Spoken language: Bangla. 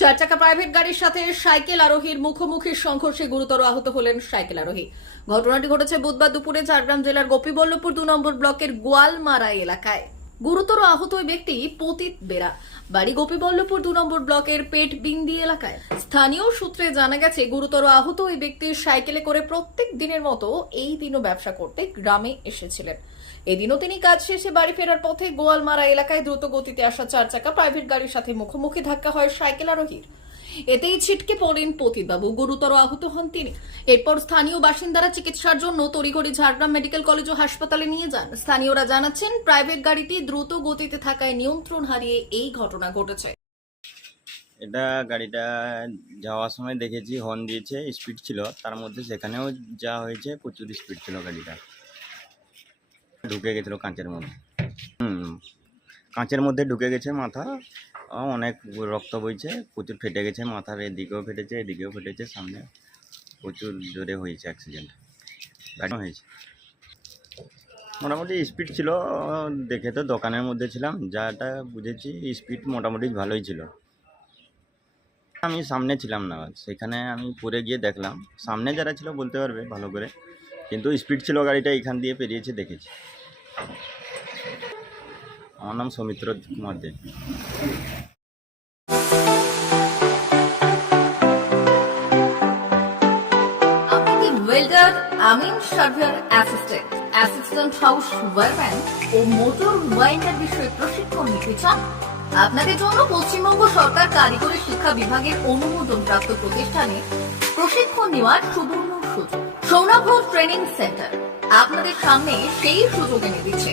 চার চাকা প্রাইভেট গাড়ির সাথে সাইকেল আরোহীর মুখোমুখি সংঘর্ষে গুরুতর আহত হলেন সাইকেল আরোহী। ঘটনাটি ঘটেছে বুধবার দুপুরে ঝাড়গ্রাম জেলার গোপীবল্লভপুর দু নম্বর ব্লকের গোয়ালমারা এলাকায়। গুরুতর আহত ওই ব্যক্তি পতিত বেড়া বাড়ি গোপীবল্লভপুর দু নম্বর ব্লকের পেট বিন্দি এলাকায়। স্থানীয় সূত্রে জানা গেছে, গুরুতর আহত ওই ব্যক্তি সাইকেলে করে প্রত্যেক দিনের মতো এই দিনও ব্যবসা করতে গ্রামে এসেছিলেন। এদিনও তিনি কাজ শেষে বাড়ি ফেরার পথে গোয়ালমারা এলাকায় দ্রুত গতিতে আসা চার চাকা প্রাইভেট গাড়ির সাথে মুখোমুখি ধাক্কা হয় সাইকেল আরোহীর। এতেই ছিটকে পড়েন পতিতবাবু। গুরুতর আহত হন তিনি। এরপর স্থানীয় বাসিন্দারা চিকিৎসার জন্য তড়িঘড়ি ঝাড়গ্রাম মেডিকেল কলেজ ও হাসপাতালে নিয়ে যান। স্থানীয়রা জানাচ্ছেন, প্রাইভেট গাড়িটি দ্রুত গতিতে থাকায় নিয়ন্ত্রণ হারিয়ে এই ঘটনা ঘটেছে। এটা গাড়িটা যাওয়ার সময় দেখেছি হর্ন দিয়েছে স্পিড ছিল। তার মধ্যে সেখানেও যা হয়েছে, প্রচুর স্পিড ছিল গাড়িটা। ঢুকে গেছিল কাঁচের মধ্যে। হুম, কাঁচের মধ্যে ঢুকে গেছে মাথা। অনেক রক্ত বইছে, প্রচুর ফেটে গেছে, মাথার এদিকেও ফেটেছে এদিকেও ফেটেছে, সামনে প্রচুর জোরে হয়েছে অ্যাক্সিডেন্ট গাড়ি হয়েছে। মোটামুটি স্পিড ছিল, দেখে তো দোকানের মধ্যে ছিলাম যাটা বুঝেছি স্পিড মোটামুটি ভালোই ছিল। আমি সামনে ছিলাম না, সেখানে আমি পরে গিয়ে দেখলাম, সামনে যারা ছিল বলতে পারবে ভালো করে, কিন্তু স্পিড ছিল গাড়িটা এখান দিয়ে পেরিয়েছে, দেখেছি। আমার নাম সৌমিত্র কুমার দে অ্যাসিস্ট্যান্ট হাউস ও বিষয়ে প্রশিক্ষণ নিতে চান? জন্য পশ্চিমবঙ্গ সরকার কারিগরি শিক্ষা বিভাগের প্রতিষ্ঠানে প্রশিক্ষণ নেওয়ার ট্রেনিং সেন্টার আপনাদের সামনে সেই সুযোগ এনে দিচ্ছে